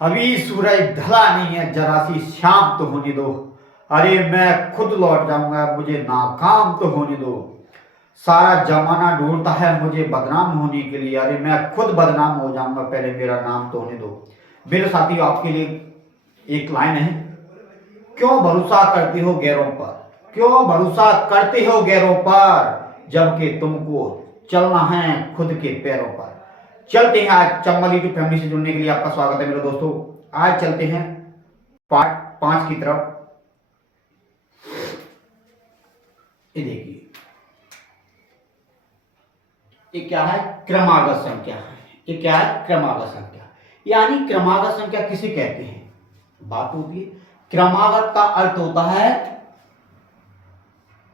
अभी सूरज ढला नहीं है, जरा सी शाम तो होने दो। अरे मैं खुद लौट जाऊंगा, मुझे नाकाम तो होने दो। सारा जमाना ढूंढता है मुझे बदनाम होने के लिए, अरे मैं खुद बदनाम हो जाऊंगा, पहले मेरा नाम तो होने दो। मेरे साथियों, आपके लिए एक लाइन है। क्यों भरोसा करते हो गैरों पर, क्यों भरोसा करते हो गैरों पर, जबकि तुमको चलना है खुद के पैरों पर। चलते हैं आज चंबल यूट्यूब फैमिली से जुड़ने के लिए आपका स्वागत है मेरे दोस्तों। आज चलते हैं पार्ट 5 की तरफ। ये देखिए, ये क्या है? क्रमागत संख्या है। ये क्या है? क्रमागत संख्या। यानी क्रमागत संख्या किसे कहते हैं? बात होती है क्रमागत का अर्थ होता है,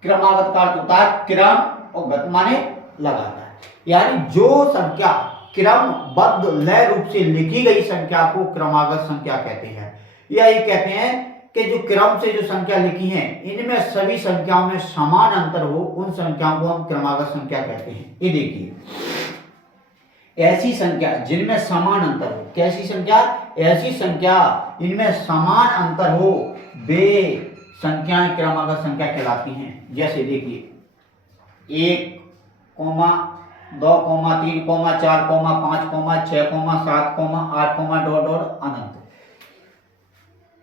क्रमागत का अर्थ होता है क्रम, और गत माने लगातार। यानी जो संख्या क्रमबद्ध लय रूप से लिखी गई संख्या को क्रमागत संख्या कहते हैं। यही कहते हैं कि जो क्रम से जो संख्या लिखी है, इनमें सभी संख्याओं में समान अंतर हो, उन संख्याओं को हम क्रमागत संख्या कहते हैं। ये देखिए, ऐसी संख्या जिनमें समान अंतर हो। कैसी संख्या? ऐसी संख्या इनमें समान अंतर हो, वे संख्याएं क्रमागत संख्या कहलाती हैं। जैसे देखिए, 1, 2, 3, 4, 5, 6, 7, 8, डॉट अनंत।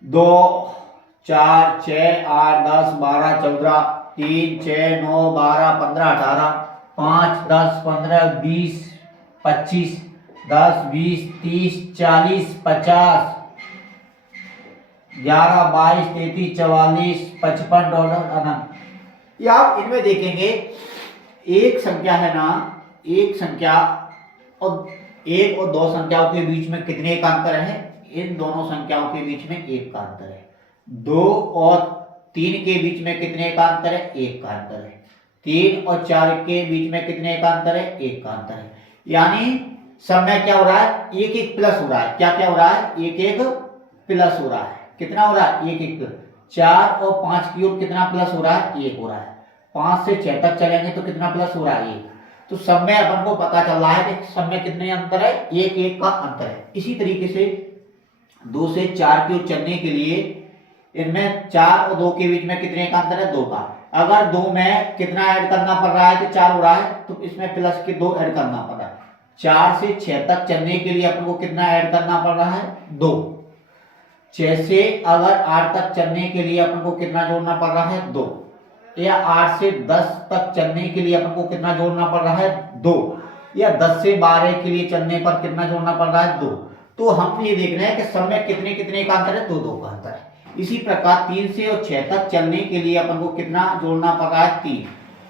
2, 4, 6, 8, 10, 12, 14, 3, 6, 9, 12, 15, 18, 5, 10, 15, 20, 25, 10, 20, 30, 40, 50, 11, 22, 33, 44, 55, डॉट अनंत। ये आप इनमें देखेंगे, एक संख्या है ना, एक संख्या और एक और दो संख्याओं के बीच में कितने का अंतर है? इन दोनों संख्याओं के बीच में एक का अंतर है। 2 और 3 के बीच में कितने का अंतर है? एक का अंतर है। 3 और 4 के बीच में कितने का अंतर है? एक का अंतर है। यानी सब में क्या हो रहा है? एक एक प्लस हो रहा है। क्या क्या हो रहा है? एक एक प्लस हो रहा है। कितना हो रहा है? एक एक प्लस। 4 और 5 की ओर कितना प्लस हो रहा है? एक हो रहा है। 5 से 6 तक चलेंगे तो कितना प्लस हो रहा है? एक। तो सब में अपन को पता चल रहा है कि सब में कितने अंतर है? एक एक का अंतर है। इसी तरीके से 2 से 4 की ओर चलने के लिए इनमें 4 और 2 के बीच में कितने का अंतर है? 2 का। अगर 2 में कितना ऐड करना पड़ रहा है? कि 4 हो रहा है, तो इसमें प्लस के 2 ऐड करना पड़ रहा है। 4 से 6 तक चलने के लिए अपन को कितना ऐड करना पड़ रहा है? 2। 6 से अगर 8 तक चलने के लिए अपन को कितना जोड़ना पड़ रहा है? 2। या 8 से 10 तक चलने के लिए अपन को कितना जोड़ना पड़ रहा है? 2। या 10 से 12 के लिए चलने पर कितना जोड़ना पड़ रहा है? 2। तो हम ये देख रहे हैं कि सब में कितने कितने का अंतर है? 2 2 का अंतर है। इसी प्रकार 3 से और 6 तक चलने के लिए अपन को कितना जोड़ना पड़ रहा है? 3।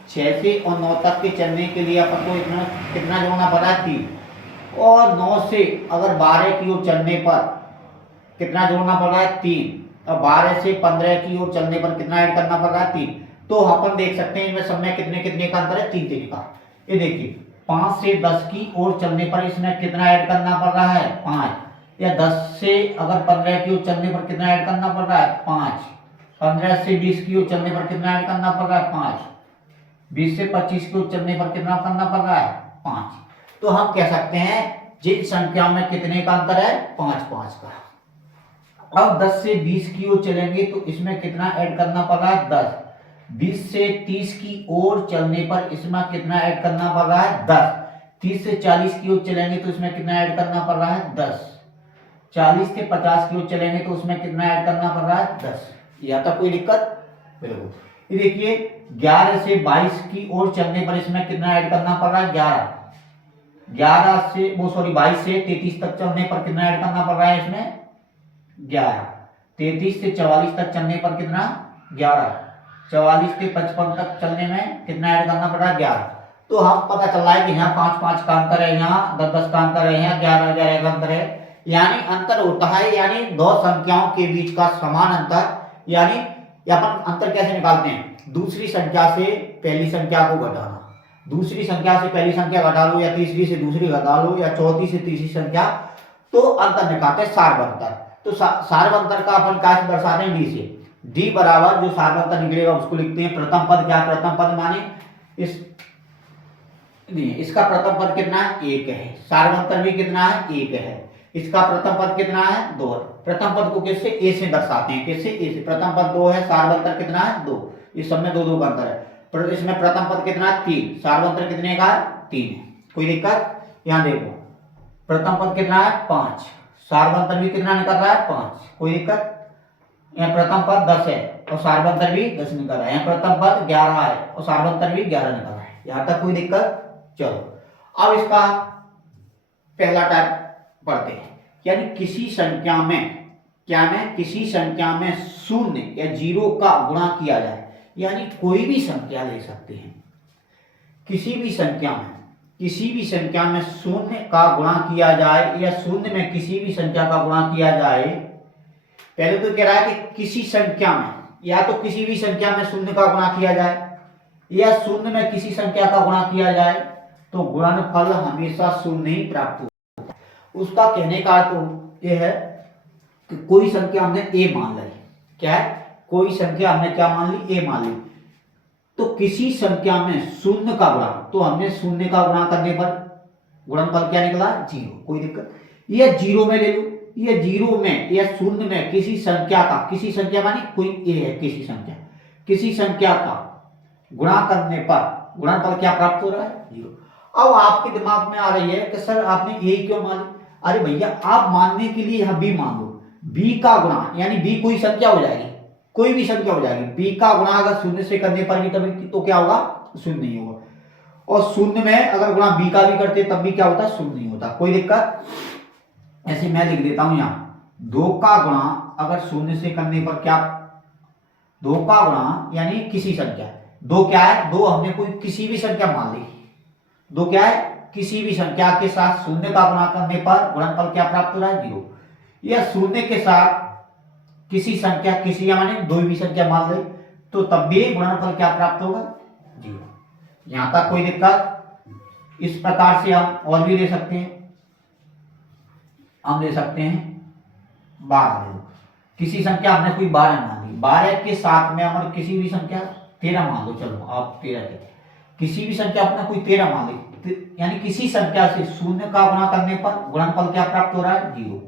6 से और 9 तक के चलने के लिए अपन को इतना कितना जोड़ना पड़ रहा है? 3। और 9 से अगर 12 की ओर चलने पर कितना जोड़ना पड़ रहा है? 3। और 12 से 15 की ओर चलने पर कितना ऐड करना पड़ रहा है? 3। तो अपन देख सकते हैं इनमें सब में कितने कितने का अंतर है? 3 3 का। ये देखिए, 5 से 10 की ओर चलने पर इसमें कितना ऐड करना पड़ रहा है? 5। या 10 से अगर 15 की ओर चलने पर कितना ऐड करना पड़ रहा है? 5। 15 से 20 की ओर चलने पर कितना ऐड करना पड़ रहा है? 5। 20 से 25 की ओर चलने पर कितना करना पड़ रहा है? 5। तो हम कह सकते हैं जिन संख्याओं में कितने का अंतर है? 5 5 का। अब 10 से 20 की ओर चलेंगे तो इसमें कितना ऐड करना पड़ रहा है? 10। 20 से 30 की ओर चलने पर इसमें कितना ऐड करना पड़ रहा है? 10। 30 से 40 की ओर चलेंगे तो इसमें कितना ऐड करना पड़ रहा है? 10। 40 से 50 की ओर चलेंगे तो उसमें कितना ऐड करना पड़ रहा है? 10। यहाँ तक कोई दिक्कत? बिल्कुल। ये देखिए, 11 से 22 की ओर चलने पर इसमें कितना ऐड करना पड़ रहा है? 11। 22 से 33 तक चलने पर कितना ऐड करना पड़ रहा है? इसमें 11। 33 से 44 तक चलने पर कितना? 11। 44 से 55 तक चलने में कितना ऐड करना पड़ रहा है? 11। तो हम पता चल रहा है कि यहाँ 5 5 का अंतर है, यहाँ 10 10 का अंतर है, यहाँ 11 11 का अंतर है। यानी अंतर होता है, यानी दो संख्याओं के बीच का समान अंतर। यानी अपन अंतर कैसे निकालते हैं? दूसरी संख्या से पहली संख्या को घटाना। दूसरी संख्या से पहली संख्या घटा लो, या तीसरी से दूसरी घटा लो, या चौथी से तीसरी संख्या, तो अंतर निकालते हैं सार्वंतर। तो सार्वंतर का अपन क्या दर्शाते हैं? डी से। डी बराबर जो सार्वंतर निकलेगा उसको लिखते हैं प्रथम पद। क्या प्रथम पद माने? इसका प्रथम पद कितना है? 1 है। सार्वंतर भी कितना है? 1 है। इसका प्रथम पद कितना है 2 है। प्रथम पद को किससे ए से दर्शाते हैं, किससे ए से। प्रथम पद 2 है, सार्वंतर कितना है 2, इस सब में 2 2 का अंतर है। इसमें प्रथम पद कितना है 3, सार्वंतर कितने का है 3 है। कोई दिक्कत? यहाँ देखो प्रथम पद कितना है 5, सार्वंतर भी कितना निकल रहा है 5, कोई दिक्कत? यहाँ प्रथम पद 10 है और सार्वंतर भी 10 निकल रहा है। यहाँ प्रथम पद 11 है और सार्वंतर भी 11 निकल रहा है। यहाँ तक कोई दिक्कत? चलो अब इसका पहला टाइप पढ़ते हैं। यानी किसी संख्या में, क्या में, किसी संख्या में शून्य या जीरो का गुणा किया जाए। यानी कोई भी संख्या ले सकते हैं, किसी भी संख्या में, किसी भी संख्या में शून्य का गुणा किया जाए या शून्य में किसी भी संख्या का गुणा किया जाए। पहले तो कह रहा है कि किसी संख्या में, या तो किसी भी संख्या में शून्य का गुणा किया जाए या शून्य में किसी संख्या का गुणा किया जाए तो गुणनफल हमेशा शून्य ही प्राप्त होगा। उसका कहने का अर्थ यह है कि कोई संख्या हमने ए मान ली, क्या है, कोई संख्या हमने क्या मान ली, ए मान ली, तो किसी संख्या में शून्य का गुणा, तो हमने शून्य का गुणा करने पर गुणनफल क्या निकला 0, कोई दिक्कत? ये 0 में ले लो, ये 0 में या शून्य में किसी संख्या का, किसी संख्या मानी कोई ए है, किसी संख्या, किसी संख्या का गुणा करने पर गुणनफल क्या प्राप्त हो रहा है 0। अब आपके दिमाग में आ रही है कि सर आपने ए क्यों मान ली? अरे भैया आप मानने के लिए यहां बी मान लो, बी का गुणा यानी बी कोई संख्या हो जाएगी, कोई भी संख्या हो जाएगी, बी का गुणा अगर शून्य से करने पर भी तभी तो क्या होगा, शून्य नहीं होगा। और शून्य में अगर गुणा बी का भी करते तब भी क्या होता, शून्य नहीं होता। कोई दिक्कत? ऐसे मैं लिख देता हूं यहां 2 का गुणा अगर शून्य से करने पर क्या, 2 का गुणा यानी किसी संख्या, 2 क्या है, 2 हमने कोई किसी भी संख्या मान ली, 2 क्या है, किसी भी संख्या के साथ शून्य का गुणा करने पर गुणनफल क्या प्राप्त हो रहा है 0। या शून्य के साथ किसी संख्या, किसी माने 2 भी संख्या मान ले तो तब भी गुणनफल क्या प्राप्त होगा 0। यहां तक कोई दिक्कत? इस प्रकार से हम और भी ले सकते हैं, हम ले सकते हैं 12 ले लो, किसी संख्या हमने कोई 12 मान ली, 12 के साथ में हमारे किसी भी संख्या 13 मान लो, चलो आप 13 कहते हैं, किसी भी संख्या अपना कोई 13 मान ली, यानी किसी संख्या से शून्य का गुणा करने पर गुणनफल क्या प्राप्त हो रहा है 0।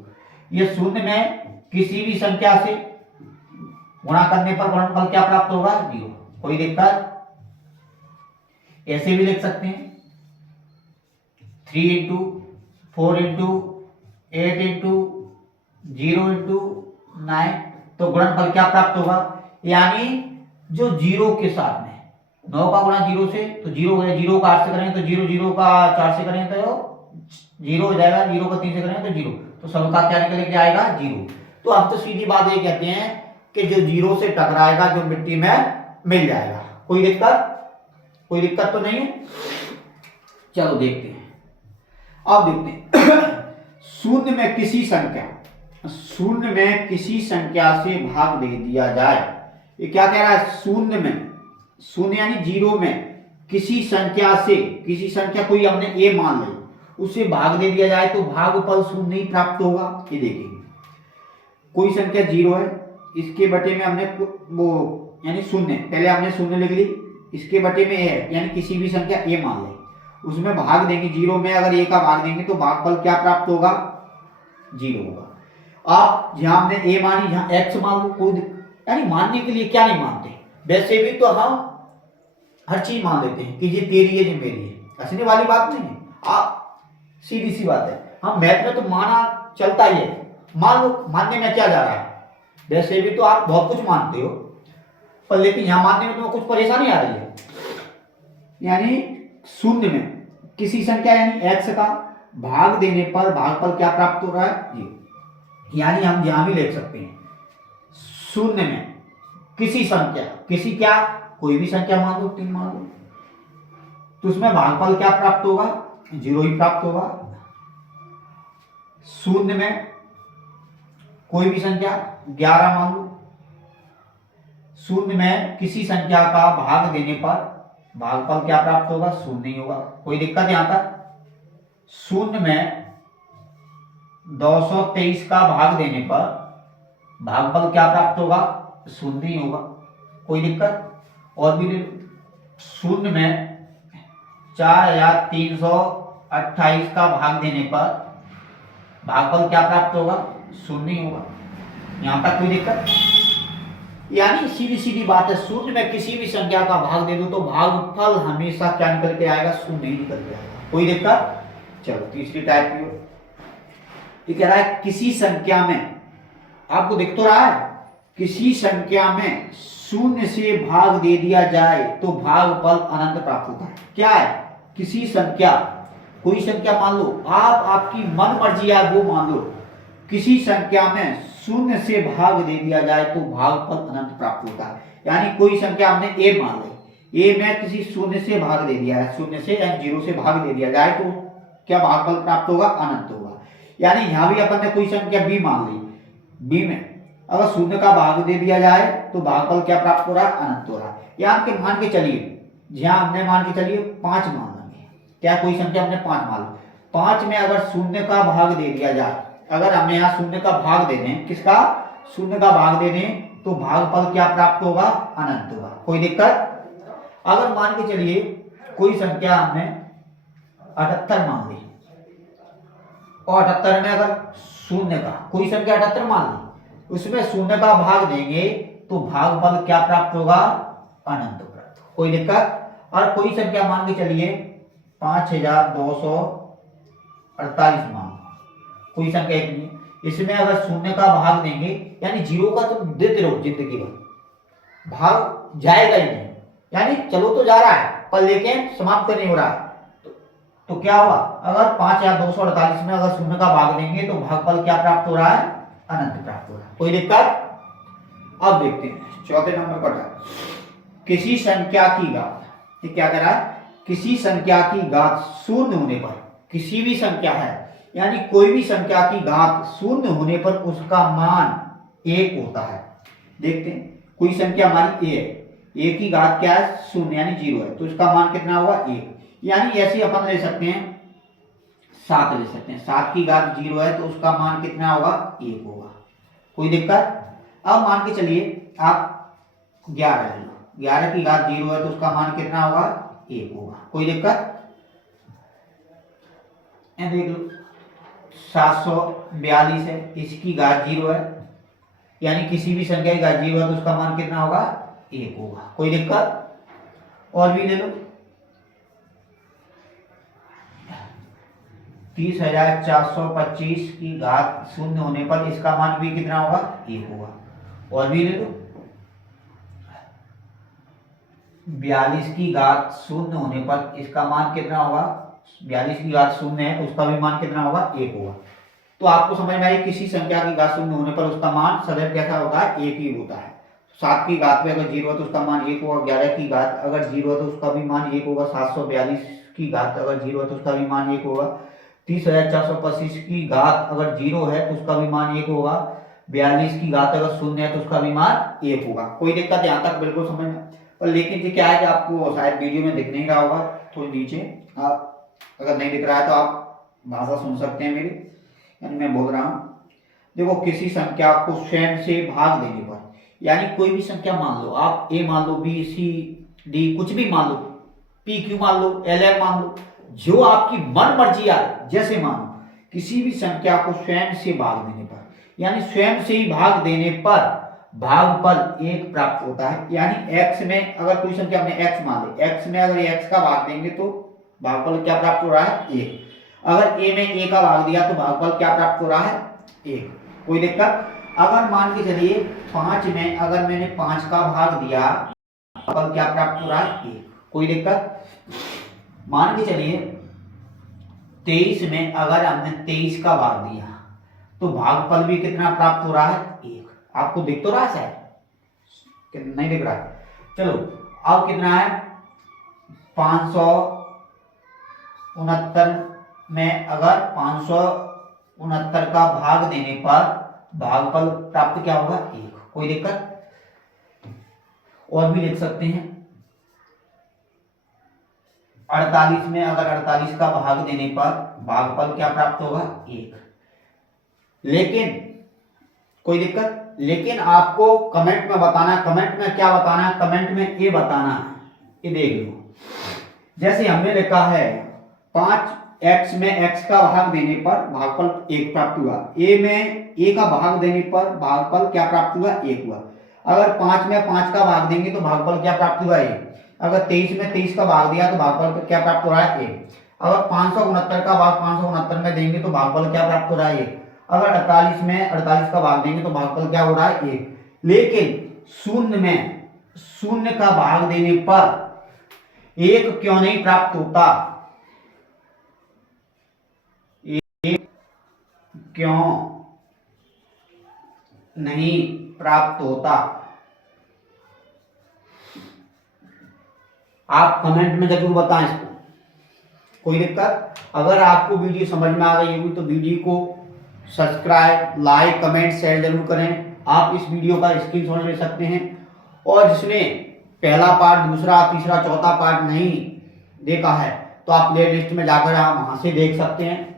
ये शून्य में किसी भी संख्या से गुणा करने पर गुणनफल क्या प्राप्त होगा 0। कोई दिक्कत? ऐसे भी लिख सकते हैं 3 इंटू 4 इंटू 8 इंटू 0 इंटू 9, तो गुणनफल क्या प्राप्त होगा, यानी जो 0 के साथ में 9 का गुणा 0 से तो 0 है, 0 का 8 से करेंगे तो 0, 0 का 4 से करेंगे तो 0 हो जाएगा, 0 का 3 से करेंगे तो 0, तो सबका क्या निकल के आएगा 0। तो हम तो सीधी बात ये कहते हैं कि जो 0 से टकराएगा जो मिट्टी में मिल जाएगा। कोई दिक्कत? कोई दिक्कत तो नहीं है? चलो देखते हैं, अब देखते हैं शून्य में किसी संख्या, शून्य में किसी संख्या से भाग दे दिया जाए। ये क्या कह रहा है, शून्य में, शून्य यानी 0 में किसी संख्या से, किसी संख्या कोई हमने ए मान ली, उसे भाग दे दिया जाए तो भागफल शून्य ही प्राप्त होगा। ये देखिए कोई संख्या 0 है, इसके बटे में हमने वो यानी शून्य, पहले हमने शून्य लिख ली, इसके बटे में ए है यानी किसी भी संख्या ए मान ली, उसमें भाग देंगे 0 में अगर ए का भाग देंगे तो भागफल क्या प्राप्त होगा 0 होगा। आप जहां हमने ए मानी जहां एक्स मान लो, कोई यानी मानने के लिए क्या नहीं मानते, वैसे भी तो हम हर चीज मान लेते हैं कि ये तेरी है ये मेरी है, हंसने वाली बात नहीं है, आप सीधी सी बात है। हम मैथ में तो माना चलता ही है, मान लो, मानने में क्या जा रहा है, वैसे भी तो आप बहुत कुछ मानते हो पर लेकिन यहां मानने में तो कुछ परेशानी आ रही है। यानी शून्य में किसी संख्या यानी एक्स का भाग देने पर भागफल क्या प्राप्त हो रहा है 0। यानी हम यहां भी लिख सकते हैं शून्य में किसी संख्या, किसी क्या, कोई भी संख्या मान लो, 3 मान लो, तो उसमें भागफल क्या प्राप्त होगा 0 ही प्राप्त होगा। शून्य में कोई भी संख्या 11 मान लो, शून्य में किसी संख्या का भाग देने पर भागफल क्या प्राप्त होगा 0 नहीं होगा। कोई दिक्कत यहां तक? शून्य में 223 का भाग देने पर भागफल क्या प्राप्त होगा 0 नहीं होगा। कोई दिक्कत? और भी ले लो, शून्य में 4328 का भाग देने पर भागफल क्या प्राप्त होगा, शून्य ही होगा। यहां तक कोई दिक्कत? यानी सीधी सीधी बात है, शून्य में किसी भी संख्या का भाग दे दो तो भागफल हमेशा क्या निकल के आएगा, शून्य ही निकल के आएगा। कोई दिक्कत? चलो तीसरी टाइप की ओर। ये कह रहा है किसी संख्या में, आपको दिख तो रहा है, किसी संख्या में शून्य से भाग दे दिया जाए तो भागफल अनंत प्राप्त होता है। क्या है? किसी संख्या, कोई संख्या मान लो, आप आपकी मन मर्जी है वो मान लो, किसी संख्या में शून्य से भाग दे दिया जाए तो भागफल अनंत प्राप्त होता है। यानी कोई संख्या हमने ए मान ली, ए में किसी शून्य से भाग दे दिया है, शून्य से यानी जीरो से भाग दे दिया जाए तो क्या भागफल प्राप्त होगा, अनंत होगा। यानी यहां भी अपन ने कोई संख्या बी मान ली, बी में अगर शून्य का भाग दे दिया जाए तो भागफल क्या प्राप्त हो रहा है, अनंत हो रहा है। यहाँ के मान के चलिए, जहां हमने मान के चलिए 5 मान लेंगे, क्या कोई संख्या हमने 5 मान ली, 5 में अगर शून्य का भाग दे दिया जाए, अगर हमने यहाँ शून्य का भाग दे दें, किसका, शून्य का भाग दे दें तो भागफल क्या प्राप्त होगा, अनंत होगा। कोई दिक्कत? अगर मान के चलिए कोई संख्या हमने 78 मान ली और 78 में अगर शून्य का, कोई संख्या 78 मान ली, उसमें शून्य का भाग देंगे तो भागफल क्या प्राप्त होगा, अनंत प्राप्त। कोई दिक्कत? और कोई संख्या मान के चलिए 5248 मान, कोई संख्या एक नहीं, इसमें अगर शून्य का भाग देंगे, यानी जीरो का तो देते रहो जिंदगी भर, भाग जाएगा ही नहीं, यानी चलो तो जा रहा है पर लेकिन समाप्त नहीं हो रहा है, तो क्या होगा, अगर 5248 में अगर शून्य का भाग देंगे तो भागफल क्या प्राप्त हो रहा है, अनंत प्राप्त हो रहा है। कोई दिक्कत? अब देखते हैं चौथे नंबर पर, किसी संख्या की घात, ये क्या कह रहा है, किसी संख्या की घात शून्य होने पर, किसी भी संख्या है यानी कोई भी संख्या की घात शून्य होने पर उसका मान 1 होता है। देखते हैं, कोई संख्या हमारी ए है, ए की घात क्या है, शून्य यानी 0 है, तो उसका मान कितना होगा, 1। यानी ऐसे अपन ले सकते हैं 7 ले सकते हैं, 7 की घात 0 है तो उसका मान कितना होगा, 1 होगा। कोई दिक्कत? अब मान के चलिए आप 11 ले लो, 11 की घात 0 है तो उसका मान कितना होगा, 1 होगा। कोई दिक्कत? देख लो 742 है, इसकी घात 0 है, यानी किसी भी संख्या की घात 0 है तो उसका मान कितना होगा, 1 होगा। कोई दिक्कत? और भी ले लो 30,425 की घात शून्य होने पर इसका मान भी कितना होगा, 1 होगा। और भी ले लो 42 की घात शून्य होने पर इसका मान कितना होगा, 42 की घात शून्य है तो उसका भी मान कितना होगा, 1 होगा। तो आपको समझ में आई, किसी संख्या की घात शून्य होने पर उसका मान सदैव कैसा होता है, 1 ही होता है। 7 की घात पे अगर 0 है तो उसका मान 1 होगा, 11 की घात अगर 0 है तो उसका भी मान 1 होगा, 742 की घात अगर 0 है तो उसका भी मान 1 होगा, 30,425 की घात अगर 0 है तो उसका भी मान 1 होगा, 42 की घात अगर शून्य है तो उसका भी मान 1 होगा। कोई दिक्कत? यहाँ तक बिल्कुल समझ में। और लेकिन ये क्या है कि आपको शायद वीडियो में दिख नहीं रहा होगा, थोड़ी नीचे, आप अगर नहीं दिख रहा है तो आप भाषा सुन सकते हैं मेरी, यानी मैं बोल रहा हूँ। देखो, किसी संख्या को स्वयं से भाग देने पर, यानी कोई भी संख्या मान लो, आप ए मान लो, बी सी डी कुछ भी मान लो, पी क्यू मान लो, एल एम मान लो, जो आपकी मन मर्जी आए जैसे मानो, किसी भी संख्या को स्वयं से भाग देने पर, यानी स्वयं से ही भाग देने पर भागफल 1 प्राप्त होता है। यानी x में अगर कोई संख्या हमने x मान ली, x में अगर x का भाग देंगे तो भागफल क्या प्राप्त हो रहा है, 1। अगर a में a का भाग दिया तो भागफल क्या प्राप्त हो रहा है, 1। कोई दिक्कत? अगर मान के चलिए 5 में अगर मैंने 5 का भाग दिया, भागफल क्या प्राप्त हो रहा है, 1। कोई दिक्कत? मान के चलिए 23 में अगर हमने 23 का भाग दिया तो भागफल भी कितना प्राप्त हो रहा है, 1। आपको दिख तो रहा है शायद, नहीं दिख रहा है? चलो अब कितना है, 569 में अगर 569 का भाग देने पर भागफल प्राप्त क्या होगा, 1। कोई दिक्कत? और भी लिख सकते हैं 48 में अगर 48 का भाग देने पर भागफल क्या प्राप्त होगा, 1। लेकिन कोई दिक्कत? लेकिन आपको कमेंट में बताना, कमेंट में क्या बताना है, कमेंट में ये बताना है, ये देख लो। जैसे हमने लिखा है 5 x में x का भाग देने पर भागफल 1 प्राप्त हुआ, a में a का भाग देने पर भागफल क्या प्राप्त हुआ, 1 हुआ। अगर 5 में 5 का भाग देंगे तो भागफल क्या प्राप्त हुआ, 1। अगर 23 में 23 का भाग दिया तो भागफल क्या प्राप्त हो रहा है, 1। अगर 569 का भाग 569 में देंगे तो भागफल क्या प्राप्त हो रहा है, 1। अगर 48 में 48 का भाग देंगे तो भागफल क्या हो रहा है, 1। लेकिन शून्य में शून्य का भाग देने पर 1 क्यों नहीं प्राप्त होता, 1 क्यों नहीं प्राप्त होता, आप कमेंट में जरूर बताएं इसको। कोई दिक्कत? अगर आपको वीडियो समझ में आ रही होगी तो वीडियो को सब्सक्राइब, लाइक, कमेंट, शेयर जरूर करें। आप इस वीडियो का स्क्रीनशॉट ले सकते हैं, और जिसने पहला पार्ट, दूसरा, तीसरा, चौथा पार्ट नहीं देखा है तो आप प्ले लिस्ट में जाकर आप वहां से देख सकते हैं।